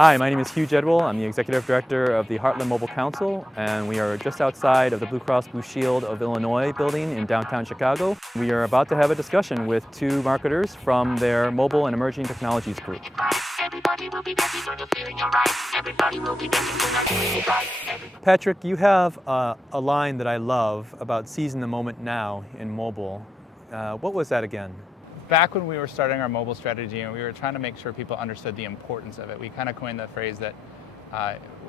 Hi, my name is Hugh Jedwell. I'm the Executive Director of the Heartland Mobile Council, and we are just outside of the Blue Cross Blue Shield of Illinois building in downtown Chicago. We are about to have a discussion with two marketers from their Mobile and Emerging Technologies group. Patrick, you have a line that I love about seizing the moment now in mobile. What was that again? Back when we were starting our mobile strategy and we were trying to make sure people understood the importance of it, we kind of coined the phrase that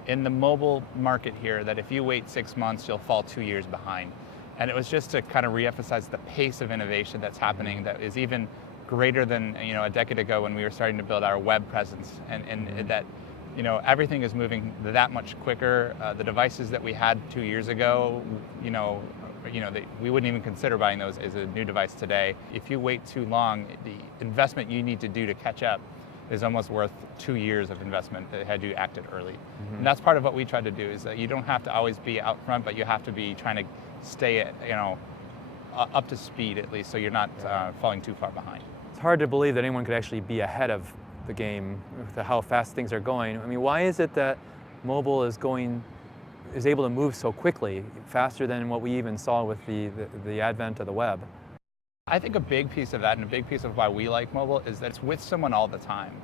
in the mobile market here, that if you wait 6 months, you'll fall 2 years behind. And it was just to kind of reemphasize the pace of innovation that's happening that is even greater than a decade ago when we were starting to build our web presence, and that everything is moving that much quicker. The devices that we had 2 years ago, we wouldn't even consider buying those as a new device today. If you wait too long, the investment you need to do to catch up is almost worth 2 years of investment had you acted early. And that's part of what we try to do, is that you don't have to always be out front, but you have to be trying to stay up to speed at least, so you're not falling too far behind. It's hard to believe that anyone could actually be ahead of the game with how fast things are going. I mean, why is it that mobile is able to move so quickly, faster than what we even saw with the advent of the web? I think a big piece of that, and a big piece of why we like mobile, is that it's with someone all the time.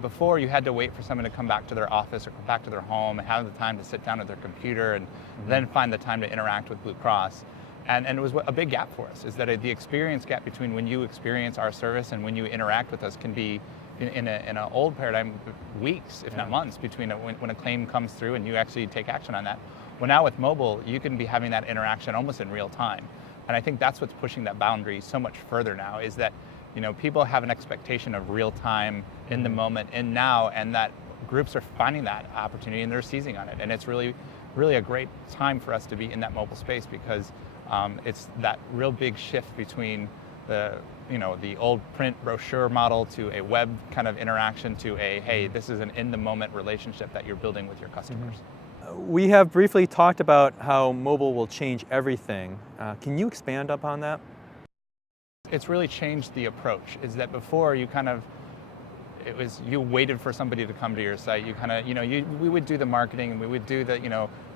Before you had to wait for someone to come back to their office or come back to their home and have the time to sit down at their computer and then find the time to interact with Blue Cross. And it was a big gap for us, is that the experience gap between when you experience our service and when you interact with us can be, in an old paradigm, weeks, if not months, between when a claim comes through and you actually take action on that. Well, now with mobile, you can be having that interaction almost in real time. And I think that's what's pushing that boundary so much further now, is that people have an expectation of real time, in the moment, and now, and that groups are finding that opportunity and they're seizing on it. And it's really, really a great time for us to be in that mobile space, because it's that real big shift between the old print brochure model to a web kind of interaction to hey, this is an in-the-moment relationship that you're building with your customers. We have briefly talked about how mobile will change everything. Can you expand upon that? It's really changed the approach. Is that before you you waited for somebody to come to your site. You kind of, we would do the marketing and we would do the,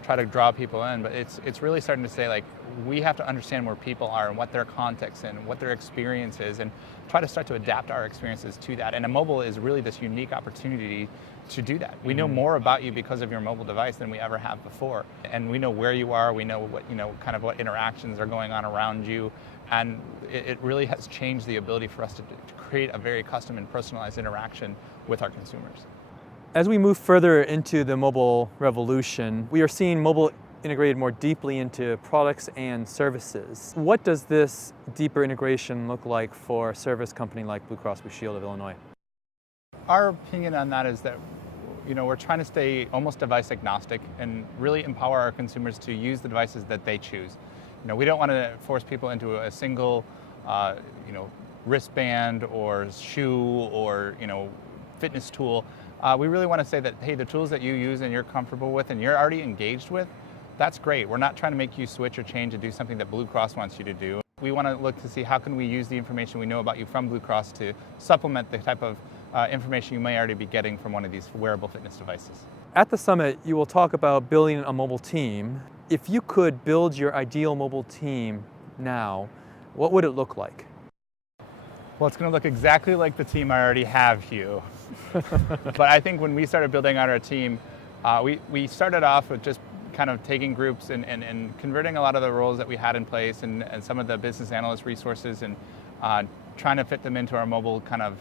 try to draw people in, but it's really starting to say, like, we have to understand where people are and what their context and what their experience is, and try to start to adapt our experiences to that. And a mobile is really this unique opportunity to do that. We know more about you because of your mobile device than we ever have before. And we know where you are, we know what, kind of what interactions are going on around you. And it really has changed the ability for us to create a very custom and personalized interaction with our consumers. As we move further into the mobile revolution, we are seeing mobile integrated more deeply into products and services. What does this deeper integration look like for a service company like Blue Cross Blue Shield of Illinois? Our opinion on that is that we're trying to stay almost device agnostic and really empower our consumers to use the devices that they choose. We don't want to force people into a single wristband or shoe or fitness tool. We really want to say that, hey, the tools that you use and you're comfortable with and you're already engaged with, that's great. We're not trying to make you switch or change to do something that Blue Cross wants you to do. We want to look to see how can we use the information we know about you from Blue Cross to supplement the type of information you may already be getting from one of these wearable fitness devices. At the summit, you will talk about building a mobile team. If you could build your ideal mobile team now, what would it look like? Well, it's going to look exactly like the team I already have, Hugh. But I think when we started building out our team, we started off with just kind of taking groups and converting a lot of the roles that we had in place and some of the business analyst resources and trying to fit them into our mobile kind of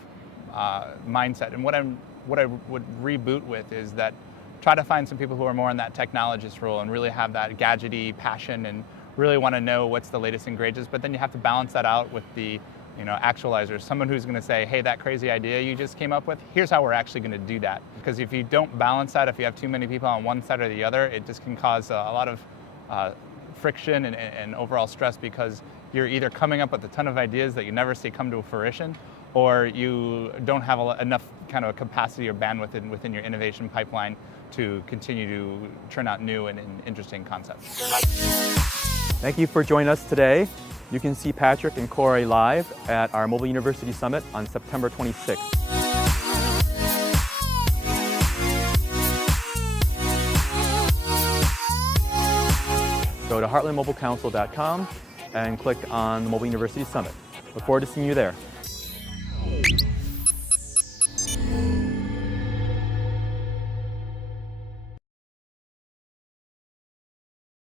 mindset. And what I would reboot with is that try to find some people who are more in that technologist role and really have that gadgety passion and really want to know what's the latest and greatest. But then you have to balance that out with the actualizers, someone who's going to say, hey, that crazy idea you just came up with, here's how we're actually going to do that. Because if you don't balance that, if you have too many people on one side or the other, it just can cause a lot of friction and overall stress, because you're either coming up with a ton of ideas that you never see come to fruition, or you don't have enough kind of capacity or bandwidth within your innovation pipeline to continue to churn out new and interesting concepts. Thank you for joining us today. You can see Patrick and Corey live at our Mobile University Summit on September 26th. go to heartlandmobilecouncil.com and click on the Mobile University Summit. Look forward to seeing you there.